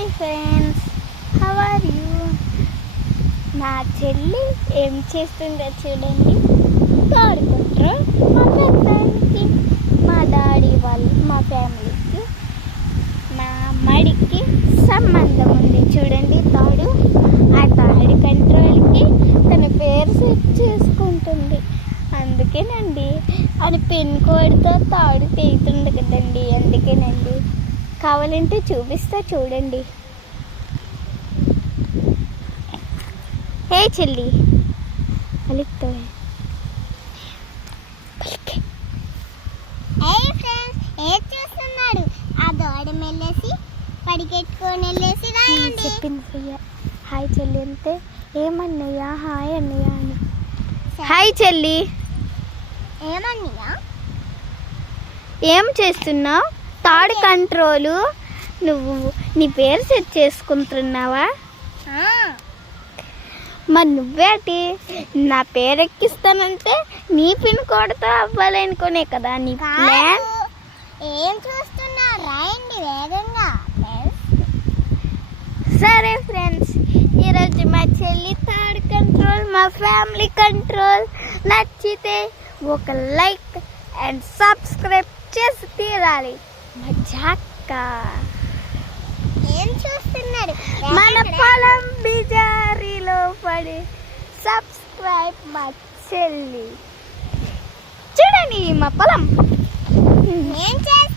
Hi friends, how are you? నా చెల్లి ఏం చేస్తుందో చూడండి. ఆడుకుంటారు మా పెద్దానికి, మా డాడీ వాళ్ళు, మా ఫ్యామిలీకి, మా మడికి సంబంధం ఉంది. చూడండి తాడు, ఆ తాడు కంట్రోల్కి తన పేరు సెట్ చేసుకుంటుంది. అందుకేనండి అని పిన్ కోడ్తో తాడు తీస్తుంది కదండి. అందుకేనండి, కావాలంటే చూపిస్తా చూడండి. హే చెల్లి, పలిక్తో చూస్తున్నాడు. ఆ దోడ మెల్లేసి పడికెట్టుకొని వెళ్ళేసి చెప్పింది. హాయ్ చెల్లి అంతే, ఏమన్నయ్యా హాయ్ అన్నయ్య అని. హాయ్ చెల్లి, ఏమన్నయ్యా? ఏం చేస్తున్నావు? తాడు కంట్రోలు నువ్వు నీ పేరు సెట్ చేసుకుంటున్నావా? మరి నువ్వేటి నా పేరు ఎక్కిస్తానంటే నీ పిన్ కోడ్తో అవ్వాలనుకునే కదా నీ ప్లాన్. ఏం చూస్తున్నా, రాయండి వేగంగా. సరే ఫ్రెండ్స్, ఈరోజు మా చెల్లి తాడు కంట్రోల్, మా ఫ్యామిలీ కంట్రోల్ నచ్చితే ఒక లైక్ అండ్ సబ్స్క్రైబ్ చేసి తీరాలి. మజాక్కా ఏం చూస్తున్నారు? మన పొలం బిజారీలో పడి సబ్స్క్రైబ్ మా చెల్లి. చూడండి మా పొలం. ఏం చేస్తున్నారు?